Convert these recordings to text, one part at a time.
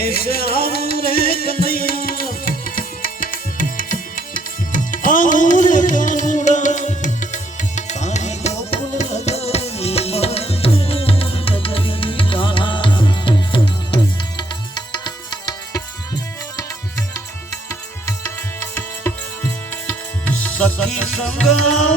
આવું રે કનૈયા આવું રે કાનુડા તારી સખી સંગાવું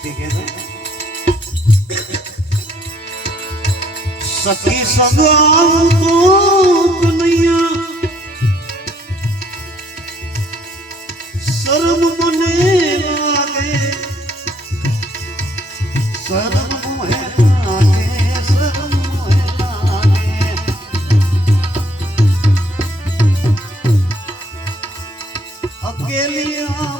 કે સખી સંગાવું તો કનૈયા શરમ મને લાગે શરમ મોહે લાગે શરમ આવું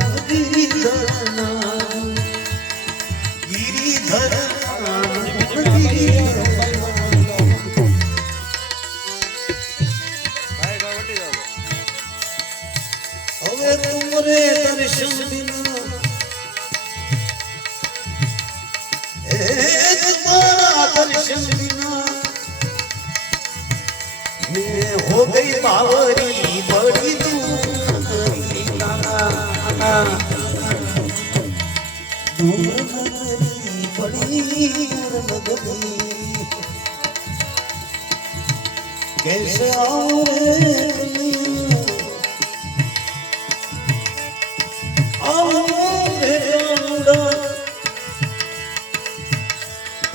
હવે તુમરે દર્શન બિના એક તારા દર્શન બિના मैं हो गई बावरी बड़ी दूर नगरी काना दूर नगरी बड़ी दूर नगरी कैसे आओ रे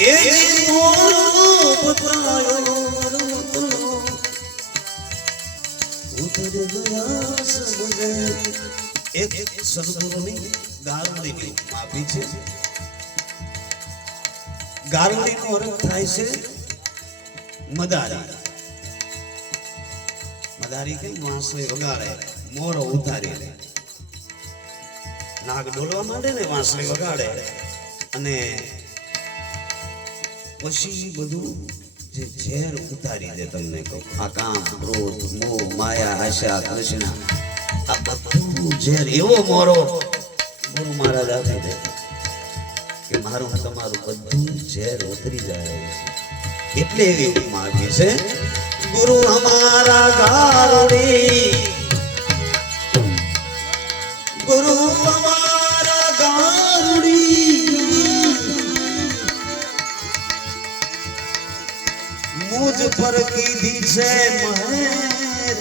એ અર્થ થાય છે. મદારી મદારી કઈ વાંસળી વગાડે મોરો ઉતારી નાગ ડોલવા માંડે ને વાંસળી વગાડે? અને પછી બધું જે ઝેર ઉતારી દે તમને કહું. આ કામ, ક્રોધ, મોહ, માયા, આશા, કૃષ્ણ, આ બધું ઝેર. એવો મોરો ગુરુ મહારાજ આપી દે કે મારું તમારું બધું ઝેર ઉતરી જાય. એટલે એવી ઉપમા છે, ગુરુ અમારા ગારડી ગુરુ મુજ પર કીધી છે મહેર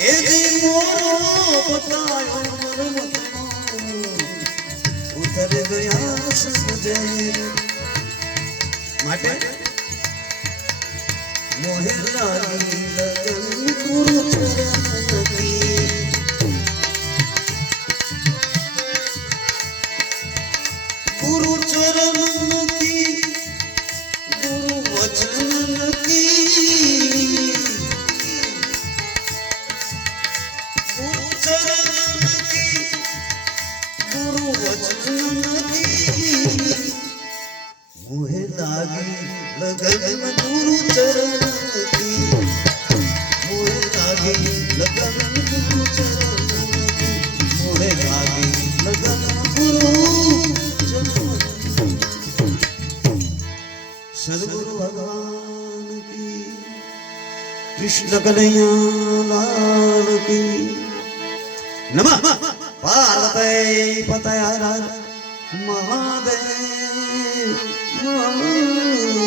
એ જી મોરો બતાયો મરમ ઉતર ગયા સુજે માટે મોહેર લાગી લગન ગુરુ તરા લગન ગુરુ ચરણ નથી મોહે લાગી લગન ગુરુ ચરણ નથી મોહે લાગી લગન ગુરુ સદગુરુ ભગવાન કૃષ્ણ કનૈયા લાલ કી. નમઃ. મહાદેવ. મહાદેવ